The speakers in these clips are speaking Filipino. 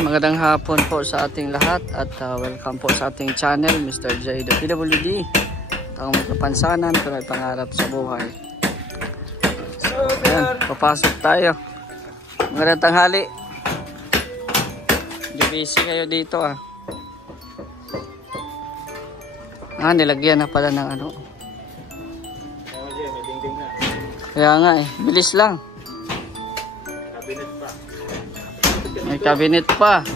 Magandang hapon po sa ating lahat at welcome po sa ating channel, Mr. J. The PWD. Taong magkapansanan, kung may pangarap sa buhay. Ayan, papasok tayo. Magandang tanghali. Hindi busy kayo dito ah. Nilagyan na pala ng ano. Kaya nga eh, bilis lang. May cabinet pa.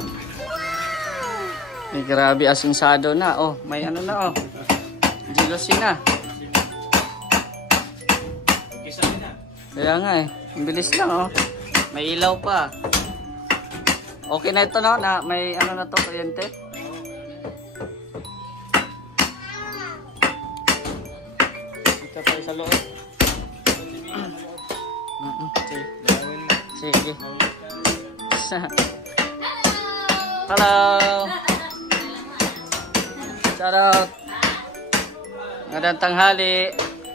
May grabe asinsado na. Oh, may ano na oh. Jealousy na. Kaya nga eh. Ang bilis lang oh. May ilaw pa. Okay na ito no? Na may ano na to, kuryente. Ito tayo sa loob. Sige. Hello. Shout out. Magandang tanghali.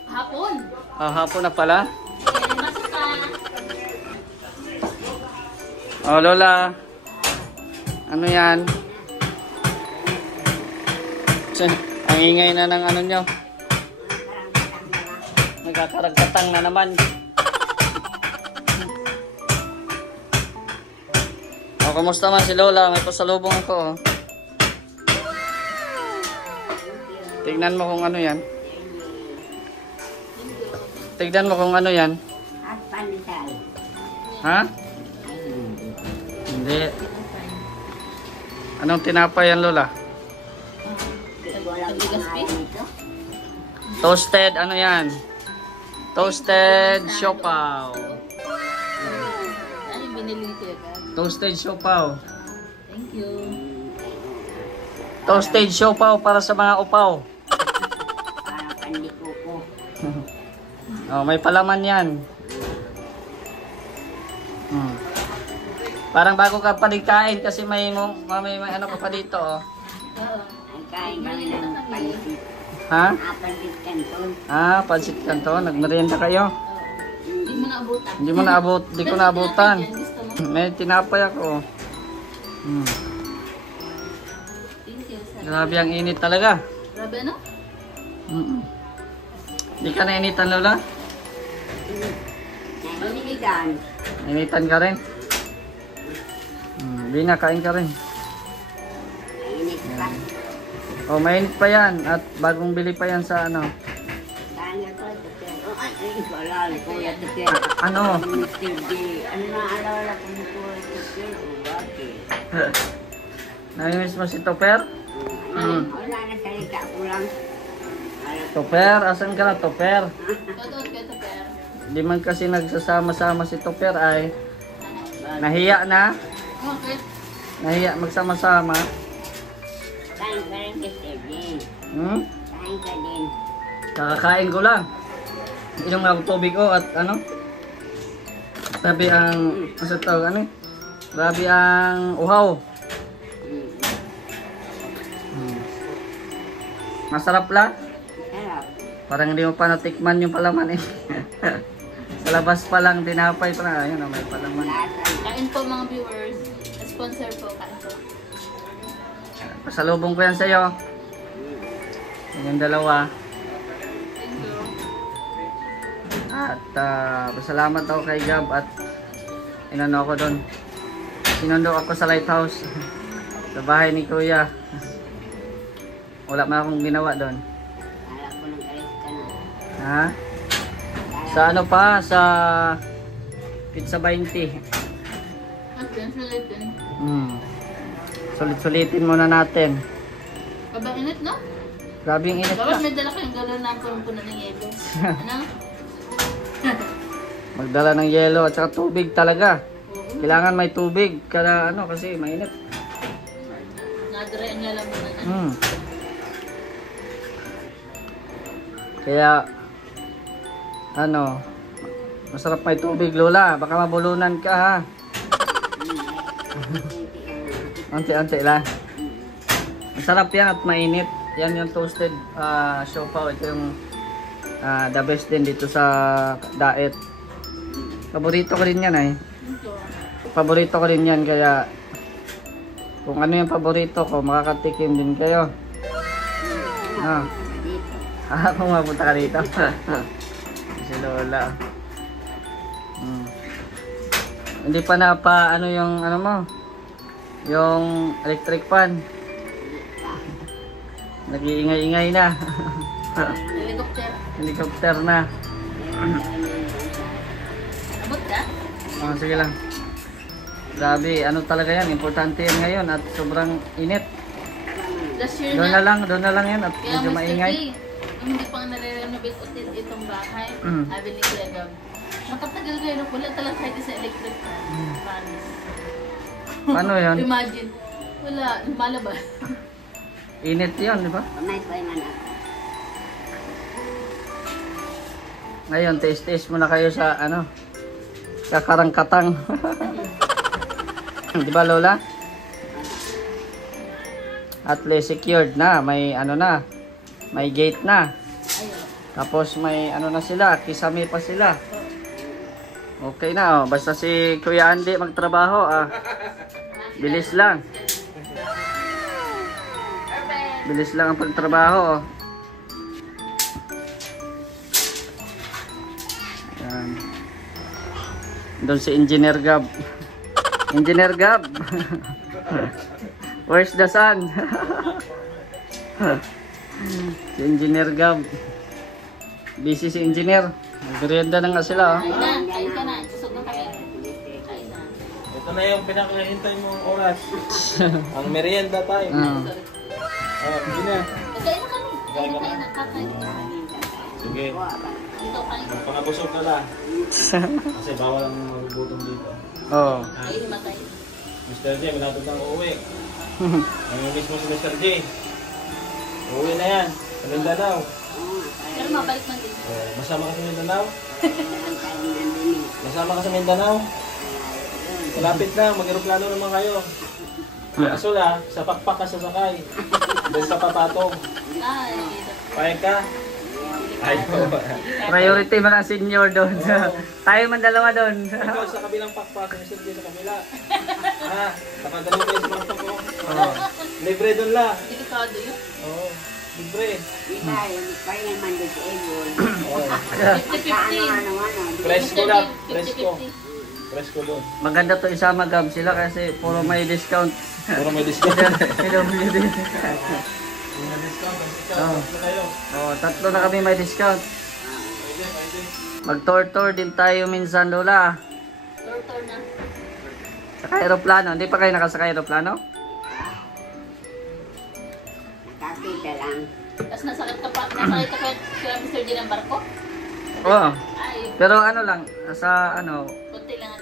Hapon. Hapon na pala. Oh, Lola. Ano yan? Ang ingay na ng ano nyo. Nagkakaragkatang na naman. Oh, kumusta man si Lola? May pasalubong ako. Oh. Tignan mo kung ano yan. Tignan mo kung ano yan. Ha? Hindi. Anong tinapay yan, Lola? Toasted, ano yan? Toasted siopaw. Ano binili ko? Toasted siopaw. Thank you. Toasted siopaw para sa mga upaw. Para pandikuko. Oh, may palaman yan. Parang bago ka pa din kain kasi may ano ka pa dito oh. Ang kain kami ng pansit. Ha? Pansit canton. Pansit canton. Nagmerienda kayo? Hindi mo naabutan. Hindi mo naabot. Hindi ko naabutan. Gusto mo? May tinapay ako. Thank you. Grabe ang init talaga. Grabe no? Hindi ka nainitan, Lola? Naninigan. Nainitan ka rin? Hindi na, kain ka rin. Mainit pa. Oh, mainit pa yan. At bagong bili pa yan sa ano. Saan nga to? Ay, wala. Kuya Tuker. Ano? Mr. D. Ano na alala ko mo Kuya Tuker? O bakit? Namimiss mo si Topper? Wala na salita ko lang. Topper? Asan ka na, Topper? Totoo ka to pero. Hindi man kasi nagsasama-sama si Topper ay nahiya na. Bakit? Nahiya magsama-sama. Kain ka rin Mr. D. Kain ka din. Kakakain ko lang. Inom nga ako tubig ko at ano? Grabe ang, ano ito, ano? Grabe ang uhaw. Masarap lang. Sarap. Parang hindi mo pa natikman yung palaman eh. Sa labas pa lang, tinapay pa lang. Ayun, may palaman. Kain po mga viewers. Sponsor po, kain po. Pasalubong ko yan sa'yo. Yung dalawa. Thank you. At pasalamat ako kay Gab at inano ako doon. Sinundo ako sa lighthouse. Sa bahay ni Kuya. Wala man akong ginawa doon. Alam ko ng kalis ka na. Ha? Sa ano pa? Sa Pizza 20. At yan, sulitin. Sulit-sulitin muna natin. Kabang init, no? Grabe yung init Dapat ka. may dala kayong galon na punong-puno ng yelo. Ano? Magdala ng yelo at saka tubig talaga. Oo. Kailangan may tubig kada ano kasi mainit. Nadarayan niya lang muna na. Kaya ano, masarap may tubig, Lola. Baka mabulunan ka ha. Unti-unti lang. Masarap yan at mainit. Yan yung toasted siopaw. Ito yung the best din dito sa diet. Paborito ko rin yan eh. Paborito ko rin yan kaya Kung ano yung paborito ko, makakatikim din kayo. Ah. Dito. Kung mapunta ka dito. Si Lola. Hindi pa na pa ano yung ano mo? Yung electric fan. Nag-iingay-ingay na. Helicopter. Helicopter na. Abot ka? Oh, sige lang. Grabe, ano talaga yan? Importante yan ngayon at sobrang init. Last year Doon na lang yan at Kaya medyo Mr. maingay. K, yung hindi pang nare-renovate ulit itong bahay, sabi ni Kuya Gab, makatagal kayo, wala talaga kahit sa electric fan. Panis. Paano yun? Imagine, wala, lumalabas. Init yun, di ba? Kamay ko man ako. Ngayon, taste-taste muna kayo sa ano, sa karangkatang. Di ba, Lola? At least secured na, may ano na, may gate na. Ayun. Tapos may ano na sila, kisame pa sila. Okay na, oh. Basta si Kuya Andy magtrabaho, bilis lang. Bilis lang ang pagtrabaho, oh. Yan. Doon si Engineer Gab. Engineer Gab. Where's the sun? Si Engineer Gab. Busy si Engineer. Nagmerienda na nga sila, oh. Kain ka na, susog na kami. Kain na. Ito na yung pinakahintay mong oras. Ang merienda tayo. Sige na. Kain na kami. Kain na, kakain. Sige. Dito, kain. Pangabusog ka lang. Kasi bawal ang magugutom dito. Oh. Kain, matay. Mr. J, malapit na uuwi. Ngayon mismo si Mr. J. Uuwi na yan. Sa Mindanao. Pero mabalik man din. Masama ka sa Mindanao? Masama ka sa Mindanao? Malapit na, mag-aeroplano naman kayo. Kaso na, sa pakpak ka sasakay. Dahil sa papatong. Ay, Payag ka? Ayaw. Priority man ang senior doon. Tayo man dalawa doon. Ikaw sa kabilang pakpak, Mr. J sa kabila. Nakadalo kayo sa pakpak ko. Oh. Libre doon la. delikado yun. Oo, libre. Iba, parang naman dito able. Oo. 50-50. Presko lang, presko. 50-50. Presko doon. Maganda to isama Gab sila kasi puro may discount. Puro may discount. PWD. May discount, Oo. tatlo kayo. Oh, tatlo na kami may discount. Pwede, pwede. Mag-tour-tour din tayo minsan, Lola. Tortor na. Sa aeroplano. Hindi pa kayo nakasakay aeroplano? Nakakita lang. Tapos nasakit ka pa, nasakit ka pa kaya Mr. G ng barko? Oo. Ay, Pero ano lang, sa ano kunti lang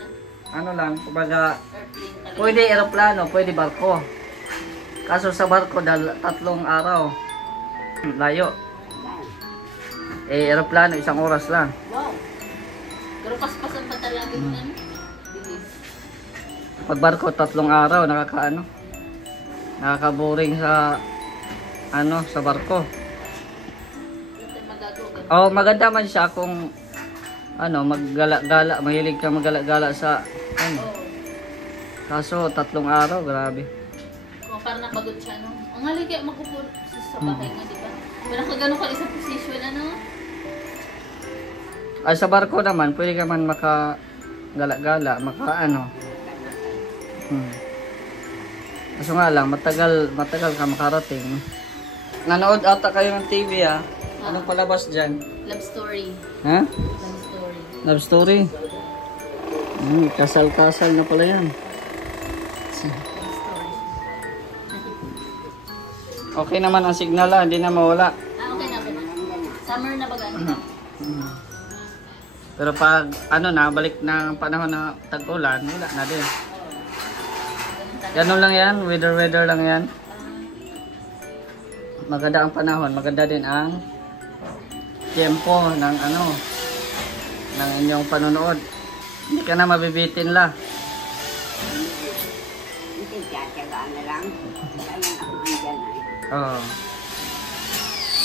lang, kumbaga, airplane talaga. pwede aeroplano, pwede barko. Kaso sa barko, 3 araw. Layo. Aeroplano, 1 oras lang. Wow. Pero paspasan pa talaga yun. Bilis. Pag barko, 3 araw, nakaka-boring sa sa barko. Wala tayong magagawa. Oh, maganda man siya kung maggala-gala, mahilig ka maggala-gala sa Oo. Kaso 3 araw, grabe. Kung parang napagod siya, no? Ang hali kaya makupo sa bahay nga, di ba? Pero kagano ka isang position, ano? Ay, sa barko naman, pwede ka man maka-gala-gala, Kaso nga lang, matagal ka makarating. Nanood ata kayo ng TV, ah. Anong palabas dyan? Love story. Ha? Love story. Love story? Kasal-kasal na pala yan. Love story. Okay naman ang signal, hindi na mawala. Okay na, okay na. Summer na ba gano'n? Pero pag balik na panahon na tag-ulan, wala na din. Ganun lang yan, weather lang yan. Maganda ang panahon, maganda din ang tempo ng ng inyong panonood. Hindi ka na mabibitin la. Hindi, tiyatyagaan na lang. Kaya ako andyan ay. Oo.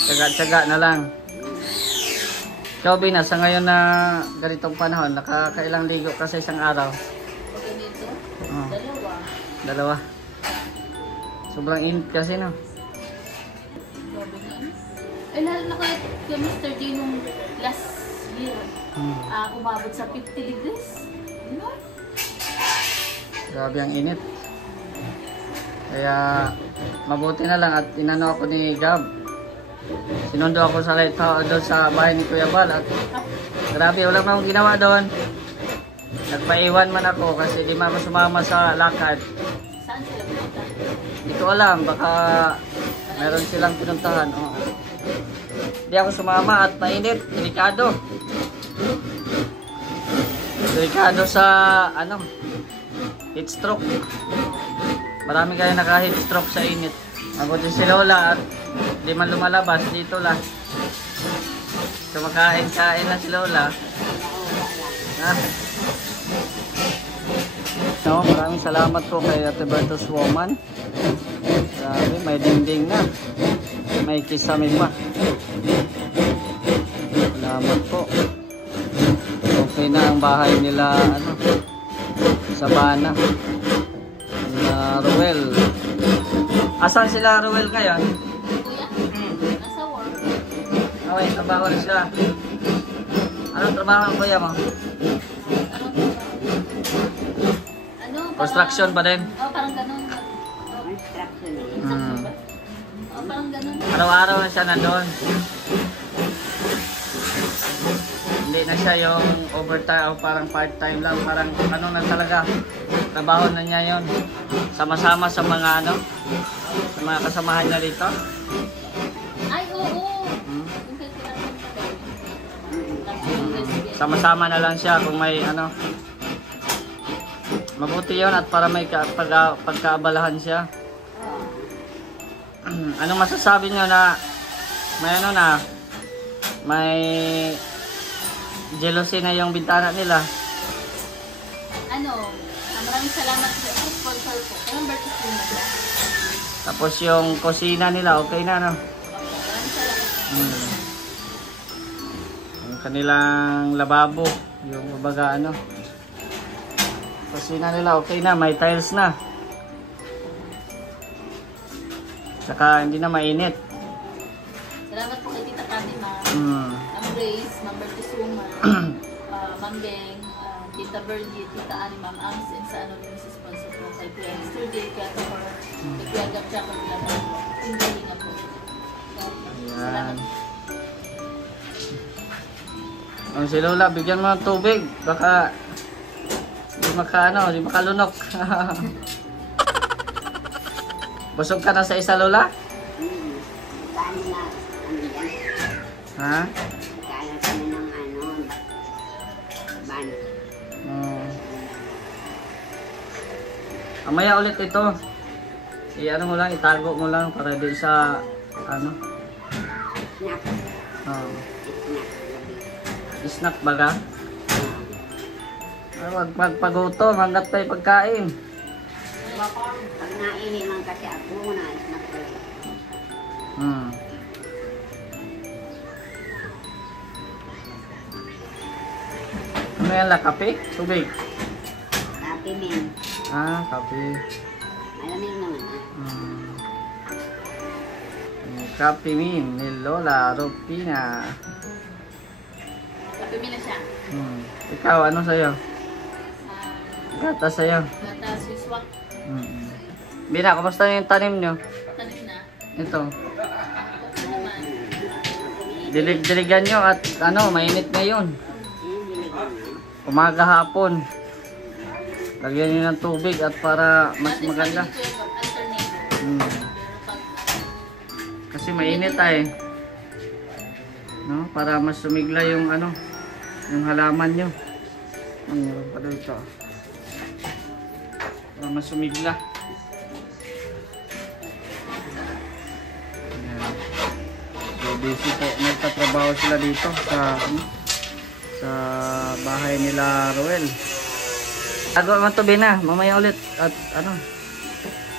Tsaga-tsaga na lang. Ikaw, Bina, sa ngayon na ganitong panahon, nakakailang ligo ka sa isang araw? Pag ganito, Oo. dalawa. Dalawa. Sobrang init kasi no. Grabe nga. Eh, lalo na kaya kay Mr. J nung last year. Umabot sa 50 degrees. Ano? Grabe ang init. Kaya mabuti na lang at inano ako ni Gab. Sinundo ako sa lighthouse doon sa bahay ni Kuya Bal at grabe, wala akong ginawa doon. Nagpaiwan man ako kasi di man ako sumama sa lakad. Saan sila pumunta? Hindi ko alam, baka meron silang pinuntahan. Oo. Hindi ako sumama at mainit, delikado. Delikado sa ano, heat stroke. Marami kayo naka-heat stroke sa init. Mabuti si Lola at di man lumalabas dito lang. Kumakain-kain na si Lola. Ha? No, maraming salamat po kay Ate Bertos Woman. Grabe, may dingding na. May kisame pa. Salamat po. Okay na ang bahay nila ano, Sabana. Ruel. Asan sila Ruel kaya? Kuya? Nasa work. Okay, trabaho rin sila. Anong trabaho ang kuya mo? Ano? Construction ba din? Parang ganun. Construction eh. Hmm. Parang ganun. Araw-araw na siya nandun. Hindi na siya yung overtime o parang part-time lang. Parang ano na talaga. Trabaho na niya yun. Sama-sama sa mga ano, sa mga kasamahan niya rito. Ay, oo. Hmm. Yung kailangan pa Sama-sama na lang siya kung may ano. Mabuti yun at para may pagkaabalahan siya. Anong masasabi niyo na may ano na may jealousy na yung bintana nila? Ano, maraming salamat sa sponsor po. Anong birthday po mo ba? Tapos yung kusina nila okay na no? Maraming salamat. Yung kanilang lababo, yung baga ano, kusina nila okay na, may tiles na. Saka hindi na mainit. Salamat po kay Tita Kati, Ma'am. Ma'am Grace, Ma'am Bertus Woman, Ma'am Beng, Tita Virgie, Tita Annie, Ma'am Ams, and sa ano yung sponsor po kay Kuya Mr. J, Kuya Topor, kay Kuya Gab, tsaka Kuya Gab. Hindi nga po. Yan. Ang si Lola, bigyan mo ng tubig. Baka di makalunok. Busog ka na sa isa, Lola? Kano na, ano yan? Ha? Kano kami ng ano, ban. Amaya ulit ito. I-ano mo lang, itago mo lang para di sa ano. Snack. Oh. Snack. Snack baga? Wag magpagutom hanggat tayo pagkain. Pag naihiman kasi ako na snack ko. Ano yan la? Kape? Tubig? Happy men. Kape. Malamig naman Kape min ni Lola Rupina. Kapimi na siya. Ikaw, ano sa'yo? Gata sa'yo. Gata, siswak. Bina, kumusta yung tanim nyo? Tanim na. Ito. Ano naman? Dilig-diligan nyo at ano, mainit ngayon. Umaga hapon. Lagyan nyo ng tubig at para mas maganda. Kasi mainit ay. No? Para mas sumigla yung ano, yung halaman nyo. Ano pa dito? Para mas sumigla. Ayan. So, busy po. Nagtatrabaho sila dito sa bahay nila Ruel. Tago man to Bina, mamaya ulit at ano.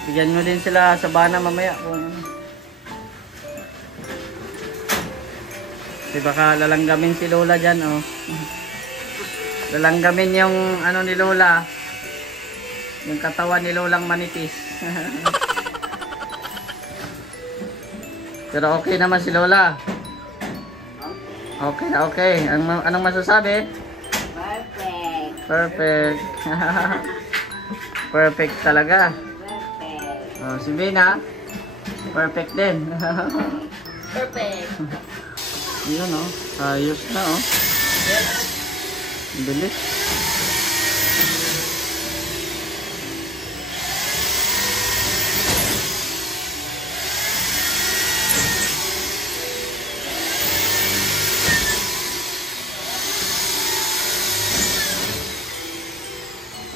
Bigyan mo din sila sa bana mamaya kung ano. Kasi baka lalanggamin si Lola dyan, oh. Lalanggamin yung ano ni Lola. Yung katawan ni Lolang manipis. Pero okay naman si Lola. Okay na okay. Anong masasabi? Perfect. Perfect. Perfect talaga. Perfect. Oh, si Bina, perfect din. Perfect. Yun oh, ayos na oh. Bilis.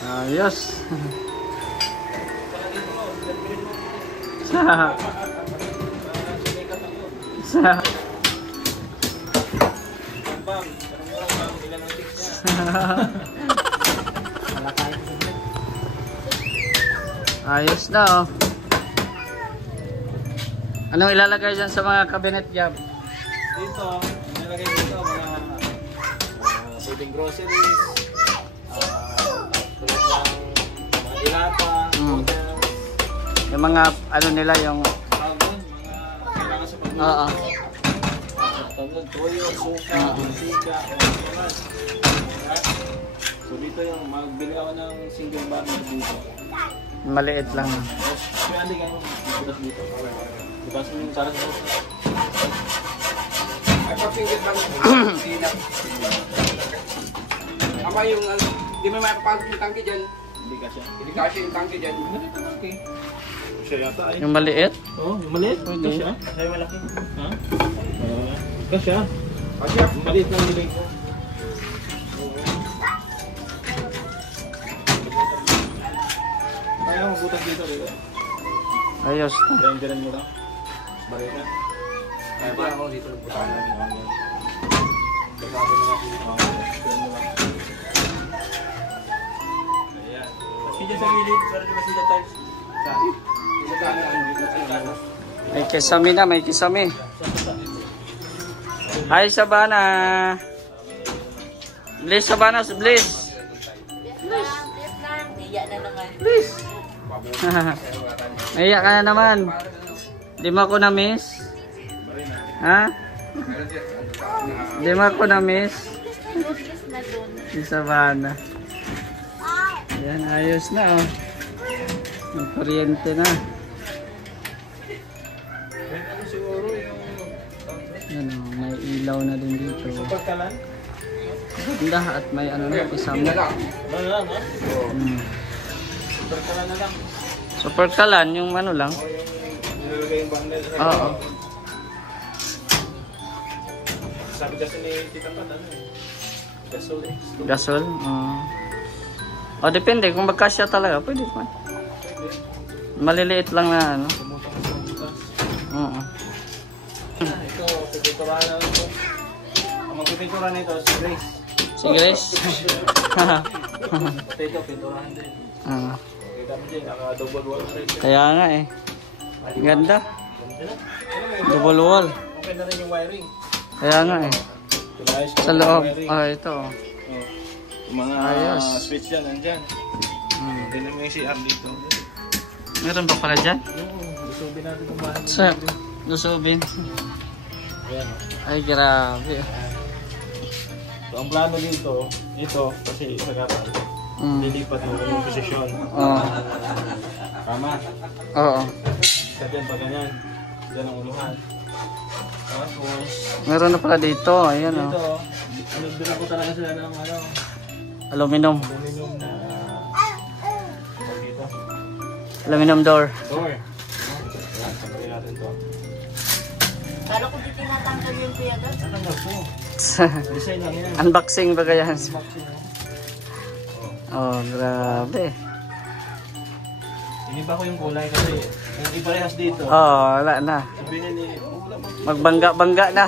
Ayos. Ayos na oh. Anong ilalagay dyan sa mga cabinet job? Dito, nilagay dito mga pwedeng groceries, tulad ng mga dilata, Yung mga ano nila yung mga kailangan sa pagluto. oo. Toyo, suka, sika, mga so dito yung magbili ako ng single barrel dito. Maliit lang. Kaya hindi ka butas dito. Diba yung sarang dito? Ay, pag-singgit lang sila. Ama yung, di mo mapapagod yung tangke dyan. Hindi ka siya. Hindi kasi yung tangke dyan. Hindi ka malaki. Siya yata ay. Yung maliit? Oo, yung maliit. Pwede. Kasya. Ay, malaki. Ha? Kasya. Kasi Maliit lang nilay ko. Kaya mabutas dito, dito. Ayos na. Renderan mo lang. Barita. kaya ba ako dito ng buta namin. Basabi mo lang dito. Renderan mo lang. Ayan. Sige sa gilid, pero di ba sila tiles? Buta na ang dito sa ano. May kisame na, may kisame. Hi Sabana. Bliss Sabana, Bliss. Please lang. Iya na naman. Bliss. Naiyak ka na naman. Di mo ako na-miss? Ha? Di mo ako na-miss? Please na dun. Si Sabana. Yan, ayos na oh. May kuryente na. Ano siguro yung Yan oh, may ilaw na din dito. pagkalan? Ganda at may ano na, kisame. Yun na lang. Ano lang, ha? Hmm. Pagkalan na lang. Super kalan, yung ano lang. O yung nilalagay yung bundle sa Oo. Sabi kasi ni Tita Pat, ano eh. Gasol eh. Gasol. O depende kung magkasya talaga, pwede naman. Maliliit lang na ano. Tumutong sa butas. Oo. Ito, pipinturahan na lang ito. Ang magpipintura nito, si Grace. Si Grace. Pati ito, pinturahan din. Ah, Kita mo dyan, naka-double wall na rin. kaya nga eh. Ganda. Ganda na. Double wall. Okay na rin yung wiring. Kaya nga eh. Pinayos ko Sa yung loob. wiring. Ah, ito. Oh. Yung mga Ayos. switch dyan, nandyan. Hmm. Hindi naman yung CR dito. Meron ba pala dyan? Lusubin natin kung bakit. Sa lusubin. Ayan. Ay, grabe. So, ang plano dito, ito, kasi sa kapal, lilipat mo yung posisyon. Oo. Tama. Oo. Kasi yan, pag ganyan, dyan ang uluhan. Tapos, Meron na pala dito. Ayan dito, oh. nagdala ko talaga sila ng ano, Aluminum. aluminum na dito. Aluminum door. Door. Ayan, sabihin natin to. Kala ko di tinatanggal yung kuya doon. Natanggal ko. Design lang yan. Unboxing ba kaya? Unboxing, Oh, grabe. Iniba ko yung kulay kasi yung iparehas dito. Oh, wala na. Sabihin ni, wala bang Magbangga-bangga na.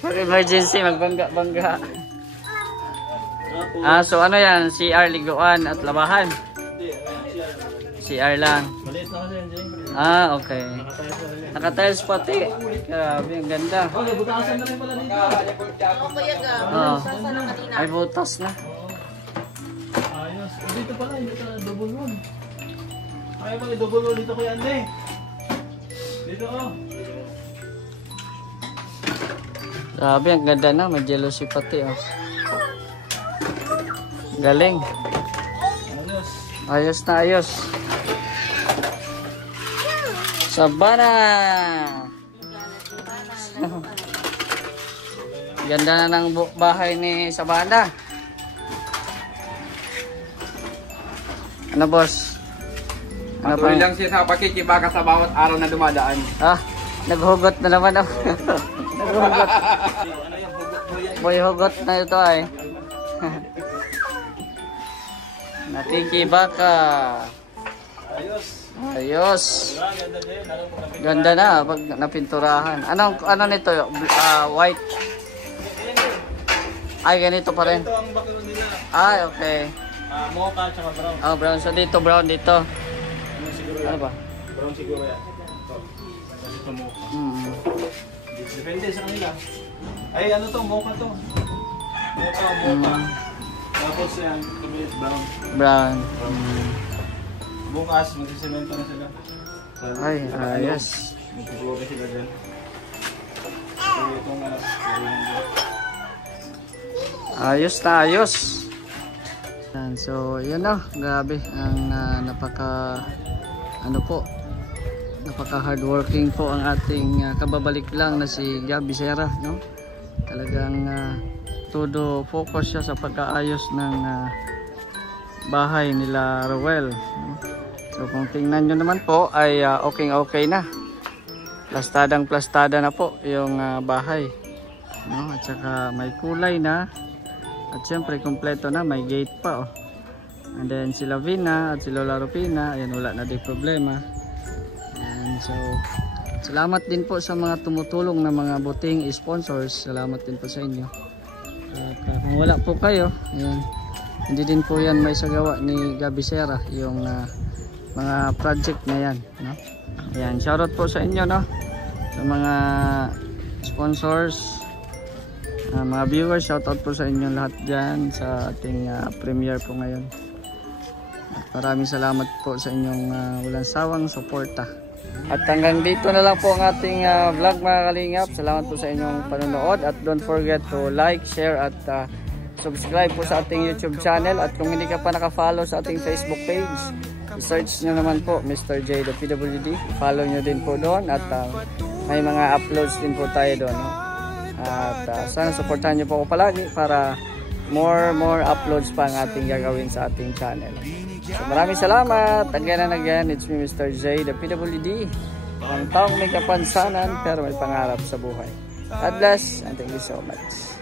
Pag emergency, magbangga-bangga. Tapos, So ano yan? CR, liguan at labahan. hindi, CR lang. maliit na kasi yan, Jay. Okay. Nakatayo sa rin. Nakatiles pati. Grabe, ang ganda. Oh, nabutasan na rin pala dito. Oo, kuya Gab. Oo. Saan na kanina? Ay, butas na. Ayos. Dito pala, hindi ka double wall. Kaya pang i-double wall dito kay Ande. Dito oh. Grabe, ang ganda na. May jealousy pati, oh. Galing. Ayos na ayos. Sabana. Ganda na ng bahay ni Sabana. Ano, boss? Ano Patuloy lang siya sa pakikibaka sa bawat araw na dumadaan. Ah, naghugot na naman ako. Naghugot. Boy, hugot na ito ay. Nakikibaka. Ayos. Ayos. Ganda din. Ganda na pag napinturahan. Ano nito? White. Ay, ganito pa rin. Ito ang background nila. Ay, okay. Mocha at brown. Oh, brown. So dito, brown dito. Ano siguro yan? Ano ba? Brown siguro yan. Ito. Ito mocha. Depende sa kanila. Ay, ano to? Mocha to. Mocha. Tapos yan, tumilit brown. Brown. Bukas, magsisemento na sila. Ay, ayos. Magpupulog sila dyan. So, itong Ayos na ayos. Yan, so, yun na. Grabe. Ang napaka hardworking po ang ating kababalik lang na si Gabby Serra, no? Talagang todo focus siya sa pagkaayos ng bahay nila Ruel, no? So kung tingnan nyo naman po ay okay na. Plastada na po yung bahay, no? At saka may kulay na. At syempre kompleto na, may gate pa, oh. And then si Lavina at si Lola Rupina, ayan, wala na din problema. And so salamat din po sa mga tumutulong na mga buting sponsors. Salamat din po sa inyo. At kung wala po kayo, ayan, hindi din po yan may sagawa ni Gabby Serra, yung mga project na yan, no? Ayan, shoutout po sa inyo, no? Sa mga sponsors, mga viewers, shoutout po sa inyo lahat dyan sa ating premiere po ngayon. At maraming salamat po sa inyong walang sawang suporta. At hanggang dito na lang po ang ating vlog, mga kalingap. Salamat po sa inyong panonood at don't forget to like, share at subscribe po sa ating YouTube channel. At kung hindi ka pa naka-follow sa ating Facebook page, search nyo naman po Mr. J the PWD. Follow nyo din po doon at may mga uploads din po tayo doon, no? At sana supportahan nyo po ako palagi para more uploads pa ang ating gagawin sa ating channel. So maraming salamat. Again and again, it's me Mr. J the PWD. Ang taong may kapansanan pero may pangarap sa buhay. God bless and thank you so much.